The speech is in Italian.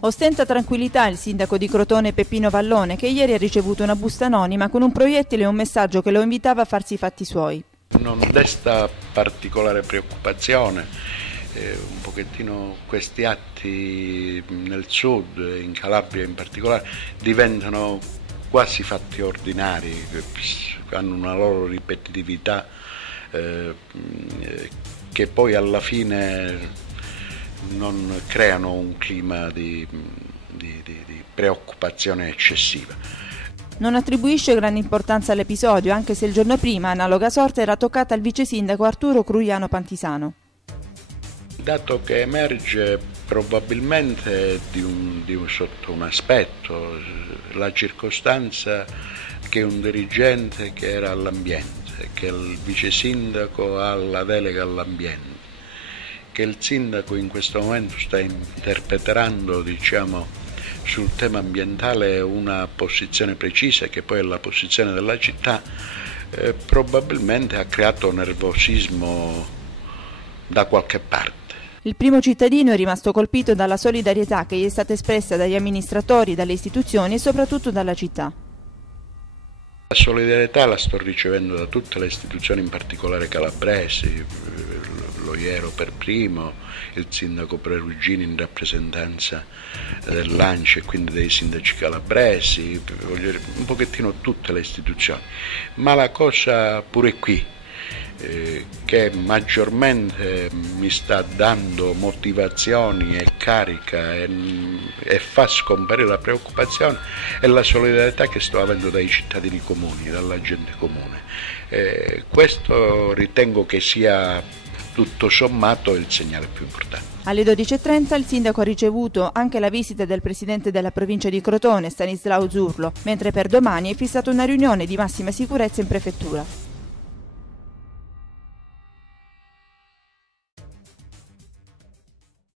Ostenta tranquillità il sindaco di Crotone Peppino Vallone, che ieri ha ricevuto una busta anonima con un proiettile e un messaggio che lo invitava a farsi i fatti suoi. Non desta particolare preoccupazione, un pochettino questi atti nel sud, in Calabria in particolare, diventano quasi fatti ordinari, hanno una loro ripetitività che poi alla fine non creano un clima di preoccupazione eccessiva. Non attribuisce grande importanza all'episodio, anche se il giorno prima analoga sorte era toccata al vice sindaco Arturo Cruiano Pantisano. Dato che emerge probabilmente sotto un aspetto, la circostanza che un dirigente che era all'ambiente, che il vice sindaco ha la delega all'ambiente, che il sindaco in questo momento sta interpretando, sul tema ambientale una posizione precisa, che poi è la posizione della città, probabilmente ha creato nervosismo da qualche parte. Il primo cittadino è rimasto colpito dalla solidarietà che gli è stata espressa dagli amministratori, dalle istituzioni e soprattutto dalla città. La solidarietà la sto ricevendo da tutte le istituzioni, in particolare calabresi, lo Iero per primo, il sindaco Perugini in rappresentanza dell'ANCI e quindi dei sindaci calabresi, un pochettino tutte le istituzioni. Ma la cosa pure qui, che maggiormente mi sta dando motivazioni e carica e fa scomparire la preoccupazione è la solidarietà che sto avendo dai cittadini comuni, dalla gente comune. Questo ritengo che sia tutto sommato il segnale più importante. Alle 12:30 il sindaco ha ricevuto anche la visita del presidente della provincia di Crotone, Stanislao Zurlo, mentre per domani è fissata una riunione di massima sicurezza in prefettura.